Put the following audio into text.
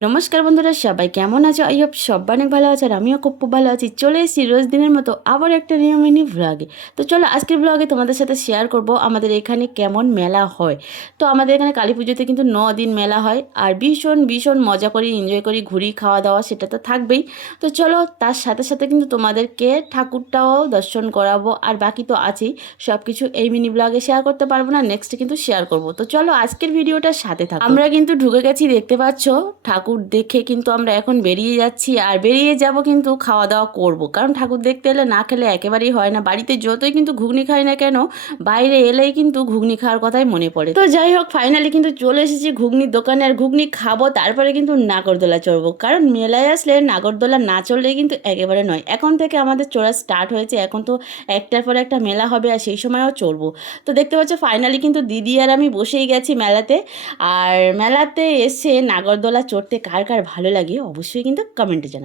নমস্কার বন্ধুরা, সবাই কেমন আছো? আই হোপ সবাই অনেক ভালো আছে আর আমিও খুব ভালো আছি। চলে এসেছি রোজ দিনের মতো আবার একটা নিয়মিনী ভ্লগে। তো চলো আজকের ভ্লগে তোমাদের সাথে শেয়ার করব আমাদের এখানে কেমন মেলা হয়। তো আমাদের এখানে কালী পুজোতে কিন্তু 9 দিন মেলা হয় আর ভীষণ ভীষণ মজা করি, এনজয় করি, ঘুরি, খাওয়া দাওয়া সেটা তো থাকবেই। তো চলো তার সাথে সাথে কিন্তু তোমাদেরকে ঠাকুরটাও দর্শন করাবো আর বাকি তো আছেই, সব কিছু এই মিনি ব্লগে শেয়ার করতে পারবো না, নেক্সট কিন্তু শেয়ার করব। তো চলো আজকের ভিডিওটার সাথে থাকো। আমরা কিন্তু ঢুকে গেছি, দেখতে পাচ্ছ। ঠাকুর দেখে কিন্তু আমরা এখন বেরিয়ে যাচ্ছি আর বেরিয়ে যাব কিন্তু খাওয়া দাওয়া করব, কারণ ঠাকুর দেখতে এলে না খেলে একেবারেই হয় না। বাড়িতে যতই কিন্তু ঘুগনি খাই না কেন, বাইরে এলেই কিন্তু ঘুগনি খাওয়ার কথাই মনে পড়ে। তো যাই হোক, ফাইনালি কিন্তু চলে এসেছি ঘুগনির দোকানে আর ঘুগনি খাবো, তারপরে কিন্তু নাগরদোলা চড়বো। কারণ মেলায় আসলে নাগরদোলা না চড়লে কিন্তু একেবারে নয়। এখন থেকে আমাদের চড়া স্টার্ট হয়েছে, এখন তো একটার পর একটা মেলা হবে আর সেই সময়ও চড়বো। তো দেখতে পাচ্ছ ফাইনালি কিন্তু দিদি আর আমি বসেই গেছি মেলাতে। আর মেলাতে এসে নাগরদোলা চড়তে কার কার ভালো লাগে অবশ্যই কিন্তু কমেন্টে জানাও।